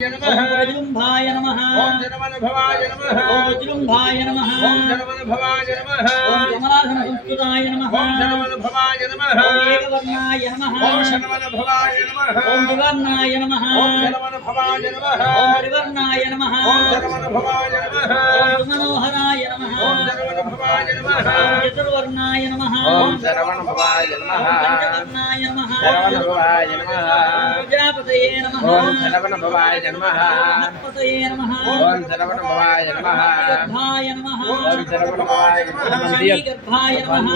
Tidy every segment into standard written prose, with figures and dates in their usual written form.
वज्रुंभाय नमः ओम जनमनभवाय नमः ओम वज्रुंभाय नमः ओम जनमनभवाय नमः ओम कमलासन संस्कृताय नमः ओम जनमनभवाय नमः ओम एकवर्णाय नमः ओम शनमनभवाय नमः ओम द्विवर्णाय नमः ओम जनमनभवाय नमः ओम त्रिवर्णाय नमः ओम जनमनभवाय नमः ओम मनोहराय नमः ओम जनमनभवाय नमः ओम चतुर्वर्णाय नमः ओम जनमनभवाय नमः पंचवर्णाय नमः जनमनभवाय नमः प्रजापतये नमः ओम जनमनभवाय नमः गणपतये नमः ओम जनमनभवाय नमः गर्भाय नमः ओम जनमनभवाय नमः गर्भाय नमः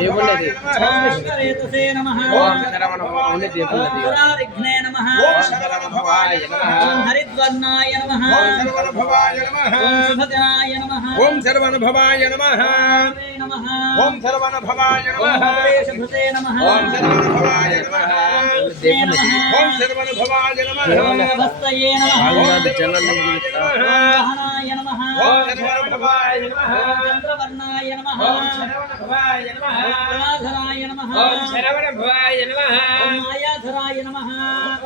దేవుళ్ళది ओम विश्वरेतसे नमः ఓం శరవణభవాయ దేవుళ్ళది पुरारिघ्ने नमः ఓం శరవణభవాయ నమః ओम हरिद्वर्णाय नमः ఓం శరవణభవాయ నమః ओम शुभकराय नमः ఓం శరవణభవాయ నమః नमः ఓం శరవణభవాయ నమః शुभते नमः ఓం శరవణభవాయ నమः దేవుళ్ళది ఓం శరవణభవాయ నమః भस्तये नमः ఓం జననమః गहनाय नमः ఓం శరవణభవాయ నమః चंद्रवर्णाय नमः ఓం శరవణభవాయ నమః कलाधराय नमः ఓం శరవణభవాయ నమః मायाधराय नमः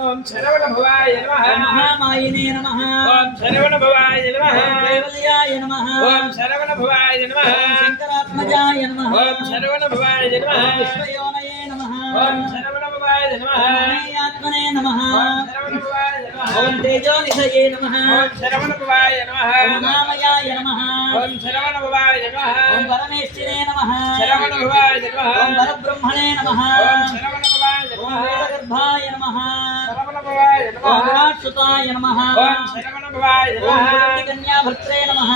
ఓం శరవణభవాయ నమః महामायिने नमः ఓం శరవణభవాయ నమః कैवल्याय नमः ఓం శరవణభవాయ నమః शंकरात्मजाय नमः ఓం శరవణభవాయ నమః विश्वयोनये नमः ఓం శరవణభవాయ నమః आत्मने नमः ఓం శరవణభవాయ నమః ओम तेजोनिधये नमः ఓం శరవణభవాయ నమః ओम नामयाय नमः ఓం శరవణభవాయ నమః ओम परमेश्वरे नमः శరవణభవాయ నమః ओम परब्रह्मणे नमः ఓం శరవణభవాయ ओम నమః वेदगर्भाय नमः శరవణభవాయ ओम నమః विराट्सुताय नमः ఓం శరవణభవాయ ओम నమః कन्याभर्त्रे नमः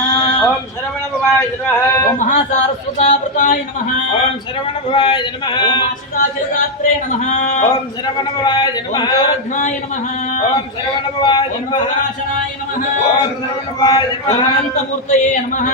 ఓం శరవణభవాయ నమః ओम महासारस्वतावृताय नमः ఓం శరవణభవాయ నమః ओम आशिताचिरदात्रे नमः ఓం శరవణభవాయ ओम నమః जोरघ्नाय नमः ఓం శరవణభవాయ ओम నమః नाशनाय नमः ఓం శరవణభవాయ ओम నమః अनन्तमूर्तये नमः